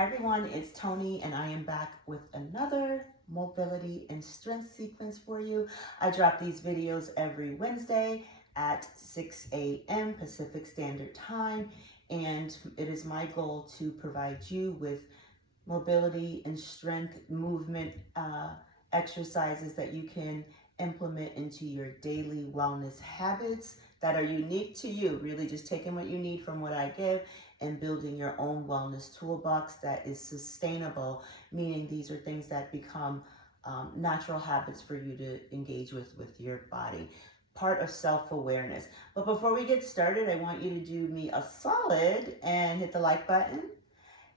Hi everyone, it's Tony and I am back with another mobility and strength sequence for you. I drop these videos every Wednesday at 6 a.m. Pacific Standard Time, and it is my goal to provide you with mobility and strength movement exercises that you can implement into your daily wellness habits that are unique to you. Really just taking what you need from what I give and building your own wellness toolbox that is sustainable, meaning these are things that become natural habits for you to engage with your body. Part of self-awareness. But before we get started, I want you to do me a solid and hit the like button,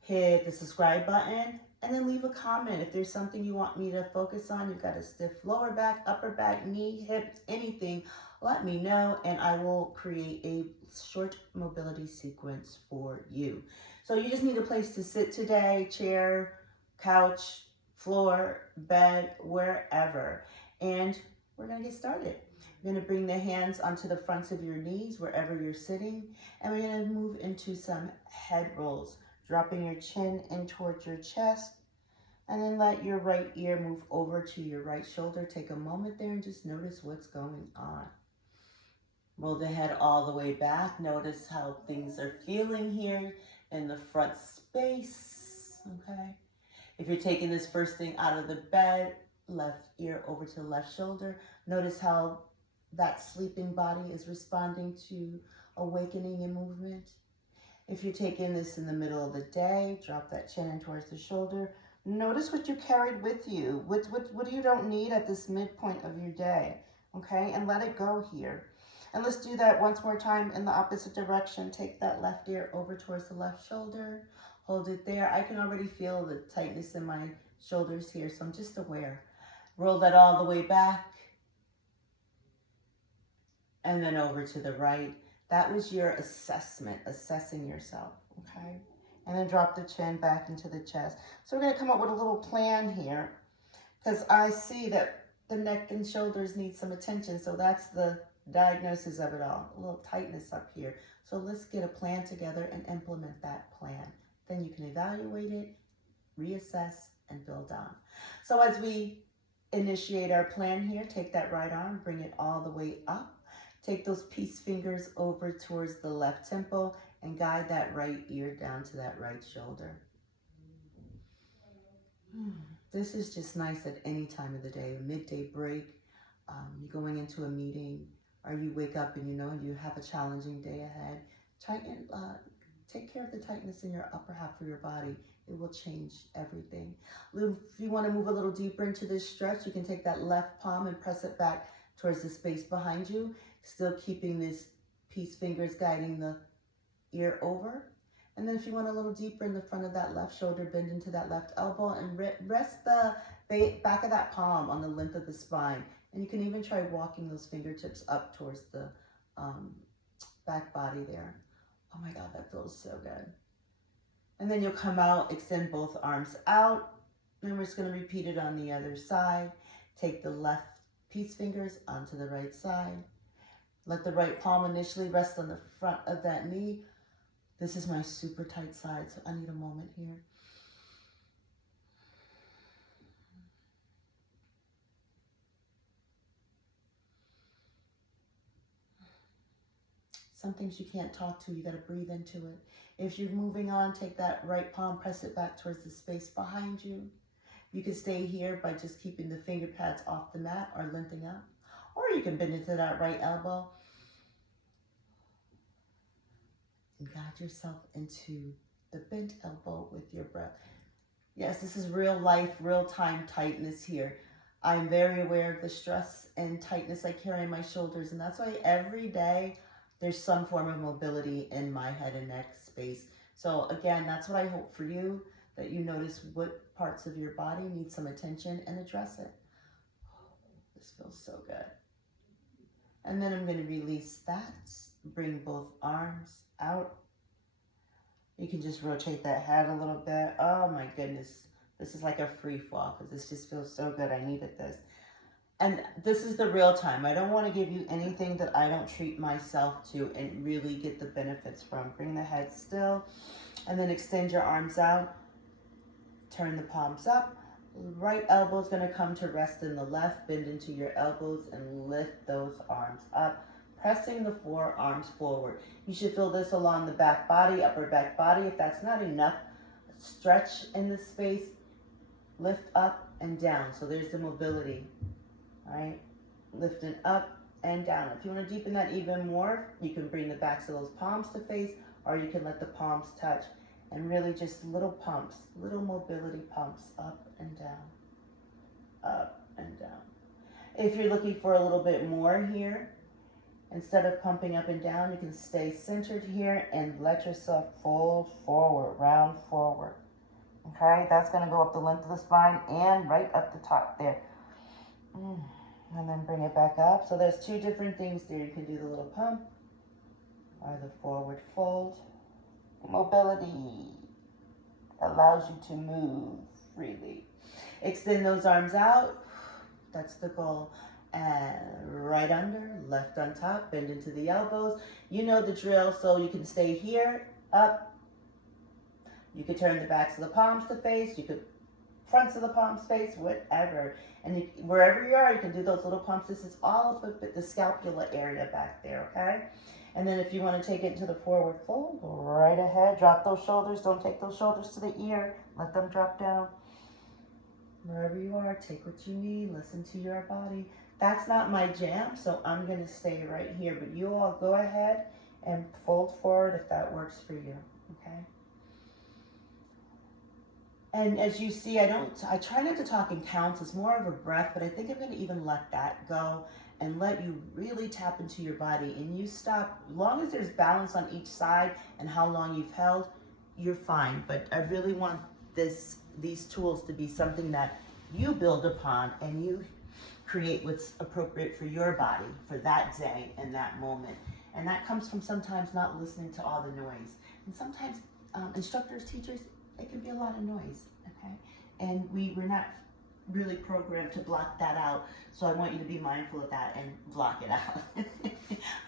hit the subscribe button, and then leave a comment. If there's something you want me to focus on, you've got a stiff lower back, upper back, knee, hips, anything, let me know and I will create a short mobility sequence for you. So you just need a place to sit today, chair, couch, floor, bed, wherever. And we're gonna get started. You're gonna bring the hands onto the fronts of your knees wherever you're sitting, and we're gonna move into some head rolls, dropping your chin in towards your chest, and then let your right ear move over to your right shoulder. Take a moment there and just notice what's going on. Roll the head all the way back. Notice how things are feeling here in the front space, okay? If you're taking this first thing out of the bed, left ear over to the left shoulder, notice how that sleeping body is responding to awakening and movement. If you're taking this in the middle of the day, drop that chin in towards the shoulder. Notice what you carried with you, what you don't need at this midpoint of your day, okay? And let it go here. And let's do that once more time in the opposite direction. Take that left ear over towards the left shoulder. Hold it there. I can already feel the tightness in my shoulders here, so I'm just aware. Roll that all the way back. And then over to the right. That was your assessment, assessing yourself, okay? And then drop the chin back into the chest. So we're gonna come up with a little plan here because I see that the neck and shoulders need some attention. So that's the diagnosis of it all, a little tightness up here. So let's get a plan together and implement that plan. Then you can evaluate it, reassess, and build on. So as we initiate our plan here, take that right arm, bring it all the way up. Take those peace fingers over towards the left temple and guide that right ear down to that right shoulder. This is just nice at any time of the day, a midday break, you're going into a meeting, or you wake up and you know you have a challenging day ahead. Take care of the tightness in your upper half of your body. It will change everything. If you want to move a little deeper into this stretch, you can take that left palm and press it back towards the space behind you, still keeping this peace fingers guiding the ear over. And then if you want a little deeper in the front of that left shoulder, bend into that left elbow and rest the back of that palm on the length of the spine. And you can even try walking those fingertips up towards the back body there. Oh my God, that feels so good. And then you'll come out, extend both arms out. And we're just gonna repeat it on the other side. Take the left peace fingers onto the right side. Let the right palm initially rest on the front of that knee. This is my super tight side, so I need a moment here. Some things you can't talk to, you gotta breathe into it. If you're moving on, take that right palm, press it back towards the space behind you. You can stay here by just keeping the finger pads off the mat or lengthening up. Or you can bend into that right elbow and guide yourself into the bent elbow with your breath. Yes, this is real life, real time tightness here. I'm very aware of the stress and tightness I carry in my shoulders, and that's why every day there's some form of mobility in my head and neck space. So again, that's what I hope for you, that you notice what parts of your body need some attention and address it. This feels so good. And then I'm going to release that. Bring both arms out. You can just rotate that head a little bit. Oh my goodness. This is like a free fall because this just feels so good. I needed this. And this is the real time. I don't want to give you anything that I don't treat myself to and really get the benefits from. Bring the head still and then extend your arms out. Turn the palms up. Right elbow is going to come to rest in the left. Bend into your elbows and lift those arms up, pressing the forearms forward. You should feel this along the back body, upper back body. If that's not enough, stretch in the space, lift up and down. So there's the mobility, all right? Lifting up and down. If you want to deepen that even more, you can bring the backs of those palms to face, or you can let the palms touch. And really just little pumps, little mobility pumps, up and down, up and down. If you're looking for a little bit more here, instead of pumping up and down, you can stay centered here and let yourself fold forward, round forward. Okay, that's gonna go up the length of the spine and right up the top there. And then bring it back up. So there's two different things there. You can do the little pump or the forward fold. Mobility allows you to move freely. Extend those arms out. That's the goal. And right under, left on top, bend into the elbows. You know the drill, so you can stay here, up. You could turn the backs of the palms to face. You could fronts of the palms face, whatever. And wherever you are, you can do those little pumps. This is all of the scapula area back there, okay? And then if you want to take it into the forward fold, go right ahead. Drop those shoulders. Don't take those shoulders to the ear. Let them drop down. Wherever you are, take what you need. Listen to your body. That's not my jam, so I'm going to stay right here. But you all go ahead and fold forward if that works for you, okay? And as you see, I try not to talk in counts. It's more of a breath, but I think I'm going to even let that go and let you really tap into your body. And you stop, as long as there's balance on each side and how long you've held, you're fine. But I really want these tools to be something that you build upon and you create what's appropriate for your body for that day and that moment. And that comes from sometimes not listening to all the noise. And sometimes instructors, teachers, it can be a lot of noise, okay? And we're not really programmed to block that out. So I want you to be mindful of that and block it out.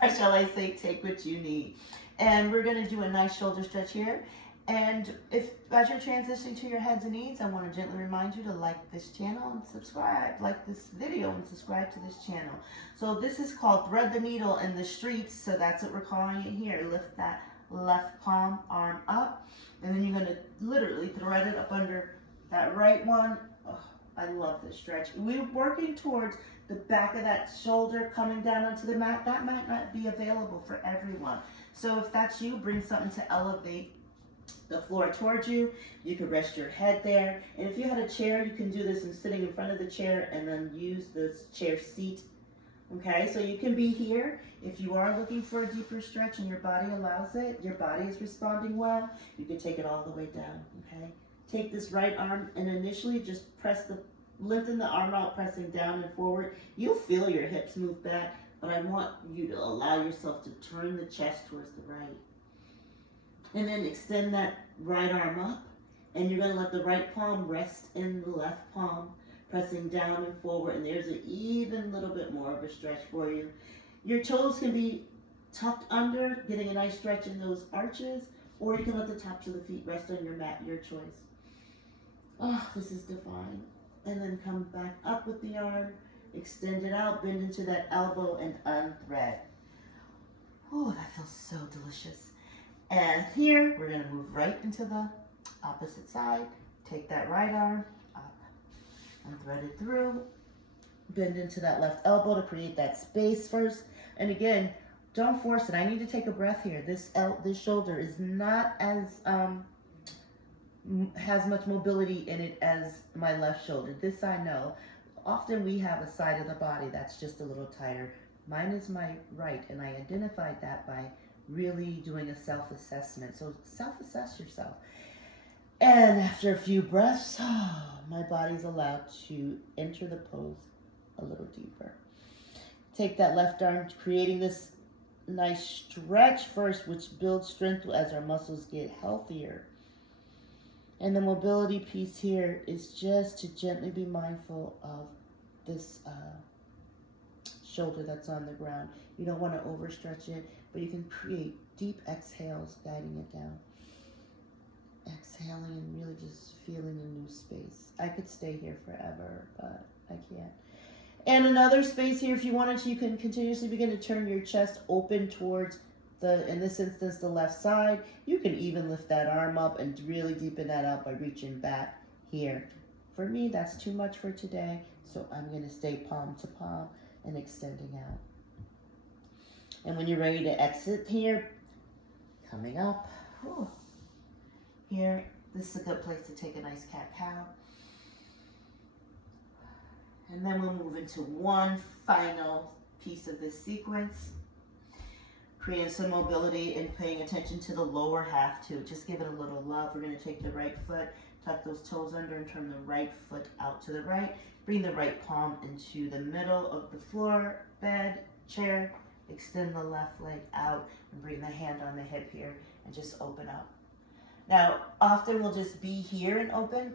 Or shall I say, take what you need. And we're gonna do a nice shoulder stretch here. And if as you're transitioning to your heads and knees, I want to gently remind you to like this channel and subscribe, like this video and subscribe to this channel. So this is called Thread the Needle in the Streets. So that's what we're calling it here. Lift that left palm, arm up. And then you're going to literally thread it up under that right one. Oh, I love this stretch. We're working towards the back of that shoulder coming down onto the mat. That might not be available for everyone. So if that's you, bring something to elevate the floor towards you. You can rest your head there. And if you had a chair, you can do this in sitting in front of the chair and then use this chair seat. Okay, so you can be here. If you are looking for a deeper stretch and your body allows it, your body is responding well, you can take it all the way down, okay? Take this right arm and initially just lengthen the arm out, pressing down and forward. You'll feel your hips move back, but I want you to allow yourself to turn the chest towards the right. And then extend that right arm up, and you're gonna let the right palm rest in the left palm, pressing down and forward, and there's an even little bit more of a stretch for you. Your toes can be tucked under, getting a nice stretch in those arches, or you can let the tops of the feet rest on your mat, your choice. Oh, this is divine. And then come back up with the arm, extend it out, bend into that elbow, and unthread. Oh, that feels so delicious. And here, we're gonna move right into the opposite side. Take that right arm up and thread it through. Bend into that left elbow to create that space first. And again, don't force it. I need to take a breath here. This shoulder is not as, has much mobility in it as my left shoulder. This I know. Often we have a side of the body that's just a little tighter. Mine is my right, and I identified that by really doing a self-assessment. So self-assess yourself. And after a few breaths, my body's allowed to enter the pose a little deeper. Take that left arm, creating this nice stretch first, which builds strength as our muscles get healthier. And the mobility piece here is just to gently be mindful of this shoulder that's on the ground. You don't want to overstretch it, but you can create deep exhales guiding it down. exhaling and really just feeling a new space. I could stay here forever, but I can't. And another space here, if you wanted to, you can continuously begin to turn your chest open towards the, in this instance, the left side. You can even lift that arm up and really deepen that out by reaching back here. For me, that's too much for today, so I'm going to stay palm to palm and extending out. And when you're ready to exit here, coming up, here, this is a good place to take a nice cat-cow. And then we'll move into one final piece of this sequence, creating some mobility and paying attention to the lower half too. Just give it a little love. We're going to take the right foot, tuck those toes under and turn the right foot out to the right. Bring the right palm into the middle of the floor, bed, chair. Extend the left leg out and bring the hand on the hip here and just open up. Now, often we'll just be here and open.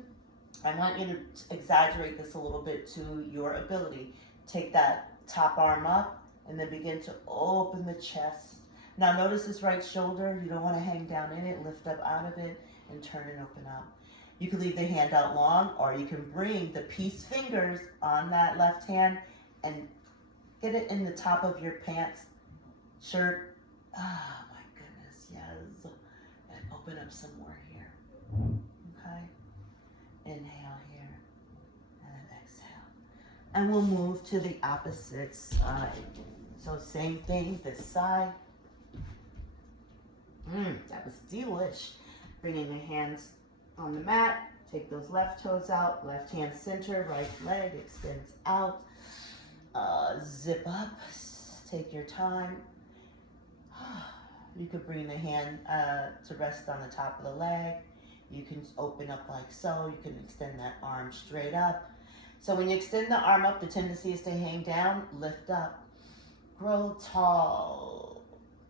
I want you to exaggerate this a little bit to your ability. Take that top arm up and then begin to open the chest. Now notice this right shoulder. You don't want to hang down in it. Lift up out of it and turn and open up. You can leave the hand out long, or you can bring the peace fingers on that left hand and get it in the top of your pants, shirt. Oh my goodness, yes. And open up some more here. Okay. Inhale here, and then exhale. And we'll move to the opposite side. So same thing, this side. That was delish. Bringing the hands on the mat, take those left toes out, left hand center, right leg extends out. Zip up, take your time. You could bring the hand to rest on the top of the leg. You can open up like so. You can extend that arm straight up. So when you extend the arm up, the tendency is to hang down, lift up, grow tall.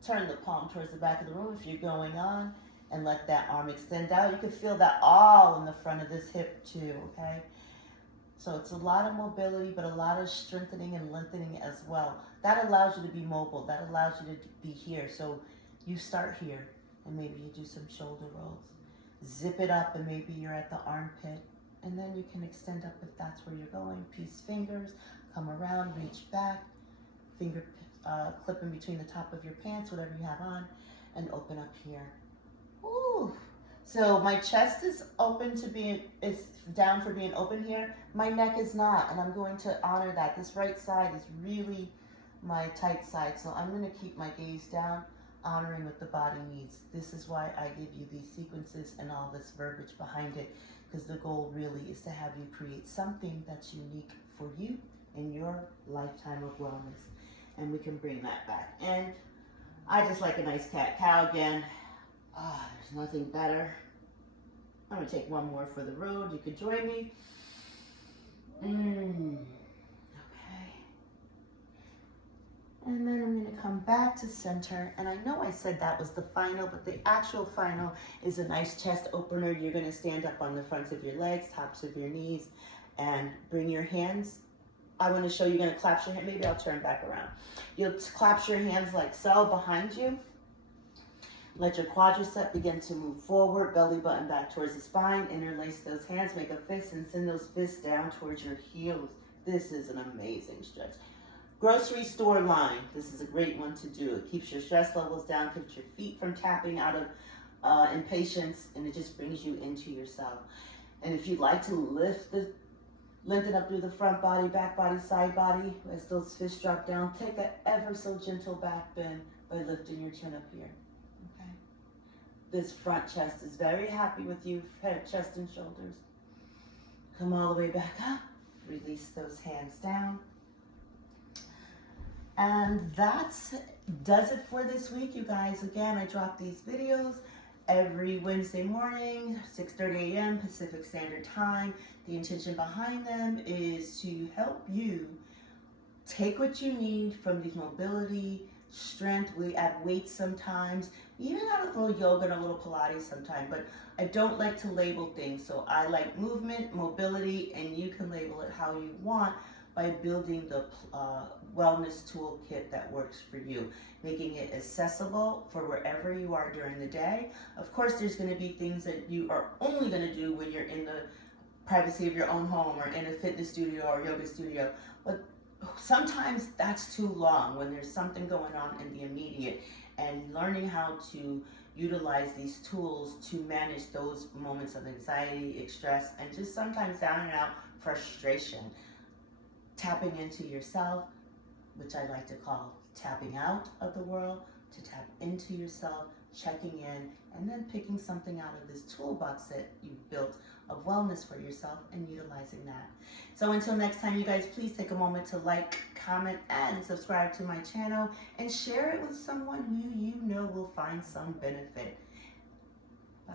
Turn the palm towards the back of the room if you're going on, and let that arm extend out. You can feel that all in the front of this hip too, okay? So it's a lot of mobility, but a lot of strengthening and lengthening as well. That allows you to be mobile. That allows you to be here. So you start here, and maybe you do some shoulder rolls. Zip it up, and maybe you're at the armpit, and then you can extend up if that's where you're going. Peace fingers, come around, reach back, finger clip in between the top of your pants, whatever you have on, and open up here. Ooh. So my chest is open to being, it's down for being open here. My neck is not, and I'm going to honor that. This right side is really my tight side, so I'm going to keep my gaze down, honoring what the body needs. This is why I give you these sequences and all this verbiage behind it, because the goal really is to have you create something that's unique for you in your lifetime of wellness. And we can bring that back. And I just like a nice cat-cow again. There's nothing better. I'm going to take one more for the road. You could join me. Okay. And then I'm going to come back to center. And I know I said that was the final, but the actual final is a nice chest opener. You're going to stand up on the fronts of your legs, tops of your knees, and bring your hands. I want to show you, going to collapse your hand. Maybe I'll turn back around. You'll collapse your hands like so behind you. Let your quadricep begin to move forward, belly button back towards the spine. Interlace those hands, make a fist, and send those fists down towards your heels. This is an amazing stretch. Grocery store line. This is a great one to do. It keeps your stress levels down, keeps your feet from tapping out of impatience, and it just brings you into yourself. And if you'd like to lengthen up through the front body, back body, side body, as those fists drop down, take an ever so gentle back bend by lifting your chin up here. Okay. This front chest is very happy with you, head, chest, and shoulders. Come all the way back up. Release those hands down. And that does it for this week, you guys. Again, I drop these videos every Wednesday morning, 6:30 a.m. Pacific Standard Time. The intention behind them is to help you take what you need from these mobility, strength. We add weights sometimes. We even add a little yoga and a little Pilates sometimes, but I don't like to label things. So I like movement, mobility, and you can label it how you want. by building the wellness toolkit that works for you, making it accessible for wherever you are during the day. Of course, there's going to be things that you are only going to do when you're in the privacy of your own home or in a fitness studio or yoga studio, but sometimes that's too long when there's something going on in the immediate, and learning how to utilize these tools to manage those moments of anxiety, stress, and just sometimes down and out frustration. Tapping into yourself, which I like to call tapping out of the world, to tap into yourself, checking in, and then picking something out of this toolbox that you've built of wellness for yourself and utilizing that. So until next time, you guys, please take a moment to like, comment, and subscribe to my channel, and share it with someone who you know will find some benefit. Bye.